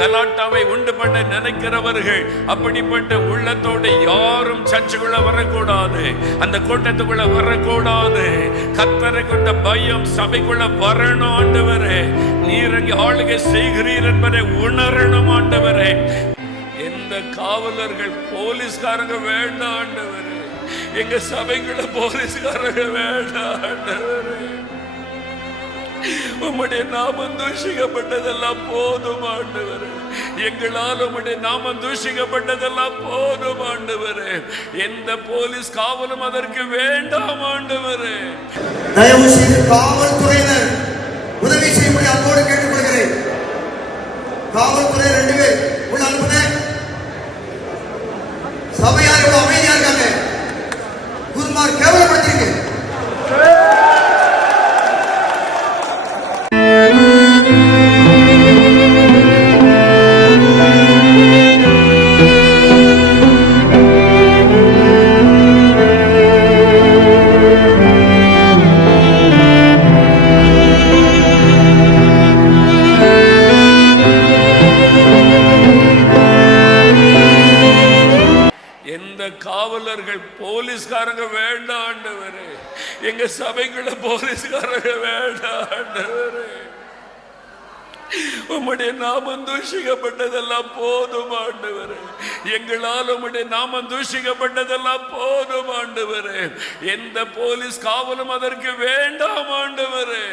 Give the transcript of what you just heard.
கலாட்டாவை உண்டு பண்ண நினைக்கிறவர்கள், அப்படிப்பட்ட உள்ளத்தோடு யாரும் சர்ச்சுக்குள்ள வரக்கூடாது, அந்த கூட்டத்துக்குள்ள வரக்கூடாது. கர்த்தரை கொண்ட பயம் சபைக்குள்ள வரணும் ஆண்டவரே. நீர் அங்கே ஆளுகை செய்கிறீர் என்பதை உணரணும் ஆண்டவரே. எந்த காவலர்கள் போலீஸ்காரங்க வேண்டாம் ஆண்டவரே. எங்க சபைக்குள்ள போலீஸ்காரங்க வேண்டாம் ஆண்டவரே. உம்முடைய நாமம் தூஷிக்கப்பட்டதெல்லாம் போதும் ஆண்டவரே. எங்களால் உம்முடைய நாமம் தூஷிக்கப்பட்டதெல்லாம் போதும் ஆண்டவரே. எந்த போலீஸ் காவலும் அதற்கு வேண்டாம் ஆண்டவரே. தயவு செய்து காவல்துறையினர் உதவி செய்யும்படி அன்போடு கேட்டுக்கொள்கிறேன். காவல்துறை 2 பேர் உள்ள அனுப்புங்க. சபையார் எவ்வளவு அமைதியா இருக்காங்க. குருமார் கேவலப்படுத்திருக்கு. எந்த காவலர்கள் போலீஸ்காரங்க வேண்டாம் ஆண்டவரே. எங்க சபைக்குள்ள போலீஸ்காரங்க வேண்டாம் ஆண்டவரே. உம்முடைய நாமம் தூஷிக்கப்பட்டதெல்லாம் போதும் ஆண்டவரே. எங்களால் உம்முடைய நாமம் தூஷிக்கப்பட்டதெல்லாம் போதும் ஆண்டவரே. எந்த போலீஸ் காவலும் அதற்கு வேண்டாம் ஆண்டவரே.